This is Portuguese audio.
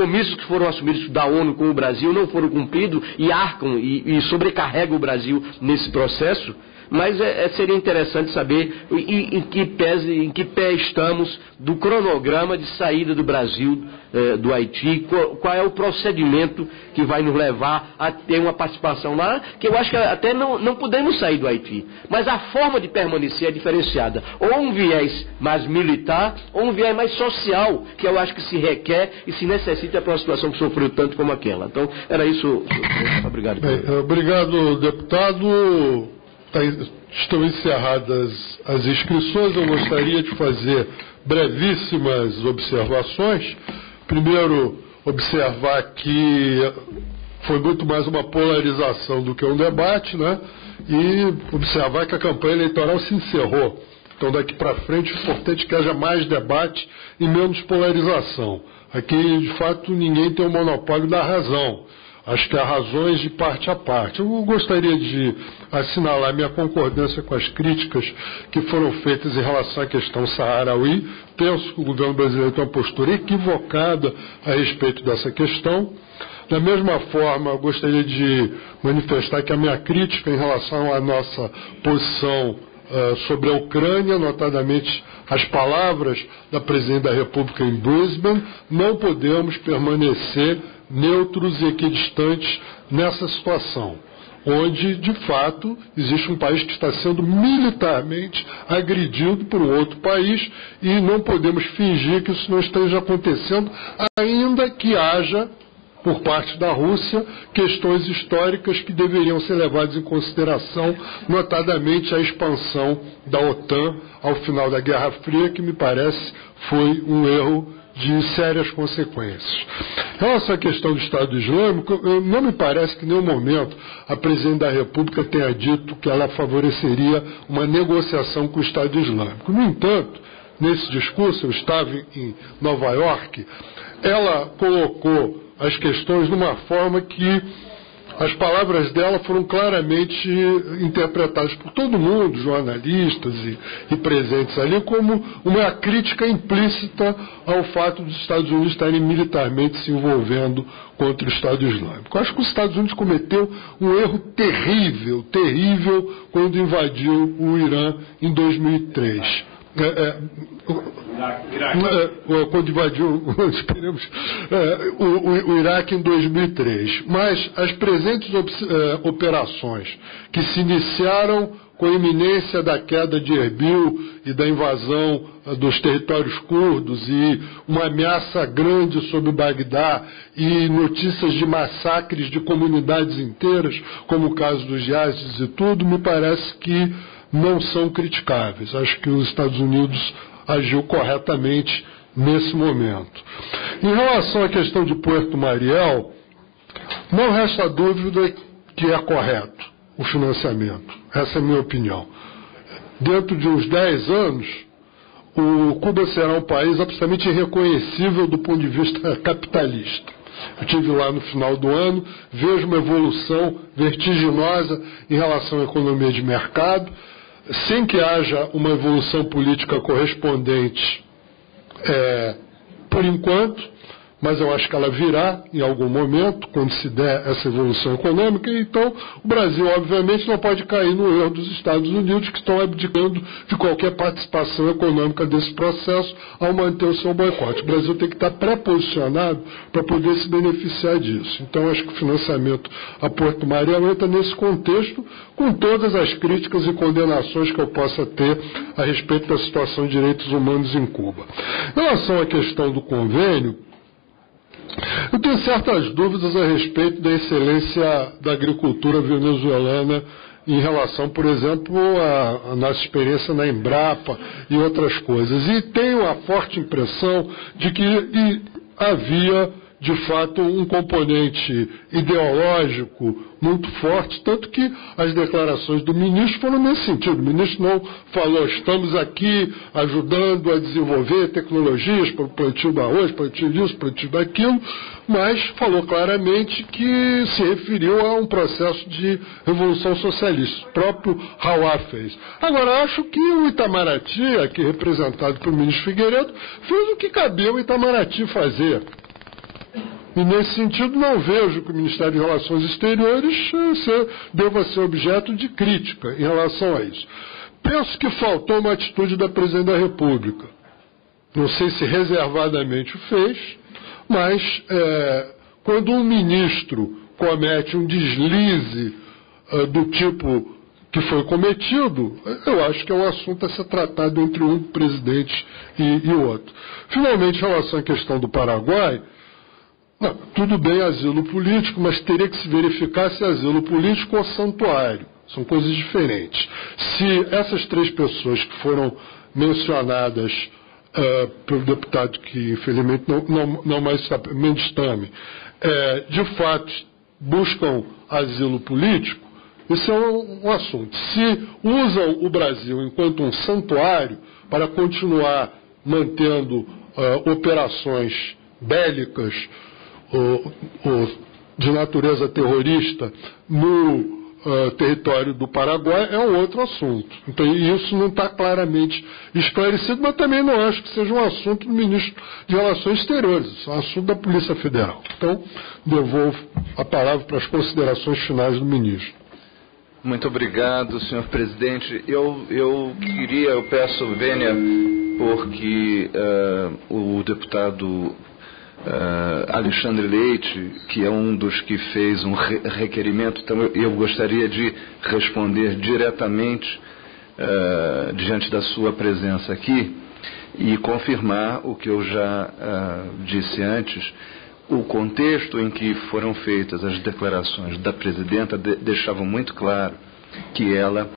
compromissos que foram assumidos da ONU com o Brasil não foram cumpridos e arcam e sobrecarregam o Brasil nesse processo. Mas seria interessante saber em que pé estamos do cronograma de saída do Brasil do Haiti, qual é o procedimento que vai nos levar a ter uma participação lá, que eu acho que até não podemos sair do Haiti. Mas a forma de permanecer é diferenciada. Ou um viés mais militar, ou um viés mais social, que eu acho que se requer e se necessita para uma situação que sofreu tanto como aquela. Então, era isso. Obrigado. Bem, obrigado, deputado. Estão encerradas as inscrições. Eu gostaria de fazer brevíssimas observações. Primeiro, observar que foi muito mais uma polarização do que um debate, né? E observar que a campanha eleitoral se encerrou. Então, daqui para frente, é importante que haja mais debate e menos polarização. Aqui, de fato, ninguém tem o monopólio da razão. Acho que há razões de parte a parte. Eu gostaria de assinalar minha concordância com as críticas que foram feitas em relação à questão saharaui. Penso que o governo brasileiro tem uma postura equivocada a respeito dessa questão. Da mesma forma, eu gostaria de manifestar que a minha crítica em relação à nossa posição sobre a Ucrânia, notadamente as palavras da Presidente da República em Brisbane, não podemos permanecer neutros e equidistantes nessa situação, onde, de fato, existe um país que está sendo militarmente agredido por um outro país e não podemos fingir que isso não esteja acontecendo, ainda que haja, por parte da Rússia, questões históricas que deveriam ser levadas em consideração, notadamente a expansão da OTAN ao final da Guerra Fria, que me parece foi um erro de sérias consequências. Em relação à questão do Estado Islâmico, não me parece que em nenhum momento a Presidente da República tenha dito que ela favoreceria uma negociação com o Estado Islâmico. No entanto, nesse discurso, eu estava em Nova York, ela colocou as questões de uma forma que as palavras dela foram claramente interpretadas por todo mundo, jornalistas e presentes ali, como uma crítica implícita ao fato dos Estados Unidos estarem militarmente se envolvendo contra o Estado Islâmico. Acho que os Estados Unidos cometeu um erro terrível, terrível, quando invadiu o Irã em 2003. Quando invadiu, esperemos, o Iraque em 2003. Mas as presentes operações que se iniciaram com a iminência da queda de Erbil e da invasão dos territórios curdos e uma ameaça grande sobre Bagdá e notícias de massacres de comunidades inteiras, como o caso dos Yazidis e tudo, me parece que não são criticáveis. Acho que os Estados Unidos agiu corretamente nesse momento. Em relação à questão de Puerto Mariel, não resta dúvida que é correto o financiamento. Essa é a minha opinião. Dentro de uns 10 anos, o Cuba será um país absolutamente irreconhecível do ponto de vista capitalista. Eu estive lá no final do ano, vejo uma evolução vertiginosa em relação à economia de mercado, sem que haja uma evolução política correspondente por enquanto, mas eu acho que ela virá em algum momento, quando se der essa evolução econômica. Então, o Brasil, obviamente, não pode cair no erro dos Estados Unidos, que estão abdicando de qualquer participação econômica desse processo ao manter o seu boicote. O Brasil tem que estar pré-posicionado para poder se beneficiar disso. Então, acho que o financiamento a Puerto Mariel entra nesse contexto, com todas as críticas e condenações que eu possa ter a respeito da situação de direitos humanos em Cuba. Em relação à questão do convênio, eu tenho certas dúvidas a respeito da excelência da agricultura venezuelana em relação, por exemplo, à nossa experiência na Embrapa e outras coisas. E tenho a forte impressão de que havia, de fato, um componente ideológico muito forte, tanto que as declarações do ministro foram nesse sentido. O ministro não falou, estamos aqui ajudando a desenvolver tecnologias para o plantio do arroz, plantio disso, plantio daquilo, mas falou claramente que se referiu a um processo de revolução socialista. O próprio Rauá fez. Agora, acho que o Itamaraty, aqui representado pelo ministro Figueiredo, fez o que cabia o Itamaraty fazer. E, nesse sentido, não vejo que o Ministério de Relações Exteriores deva ser objeto de crítica em relação a isso. Penso que faltou uma atitude da Presidente da República. Não sei se reservadamente o fez, mas quando um ministro comete um deslize do tipo que foi cometido, eu acho que é um assunto a ser tratado entre um presidente e o outro. Finalmente, em relação à questão do Paraguai, não, tudo bem asilo político, mas teria que se verificar se é asilo político ou santuário. São coisas diferentes. Se essas 3 pessoas que foram mencionadas pelo deputado que, infelizmente, não mais está, Mendes Tame, de fato buscam asilo político, isso é um assunto. Se usam o Brasil enquanto um santuário para continuar mantendo operações bélicas de natureza terrorista no território do Paraguai, é um outro assunto. Então, isso não está claramente esclarecido, mas também não acho que seja um assunto do ministro de Relações Exteriores, isso é um assunto da Polícia Federal. Então, devolvo a palavra para as considerações finais do ministro. Muito obrigado, senhor presidente. Eu peço vênia, porque o deputado Alexandre Leite, que é um dos que fez um requerimento, então eu gostaria de responder diretamente diante da sua presença aqui e confirmar o que eu já disse antes. O contexto em que foram feitas as declarações da presidenta deixava muito claro que ela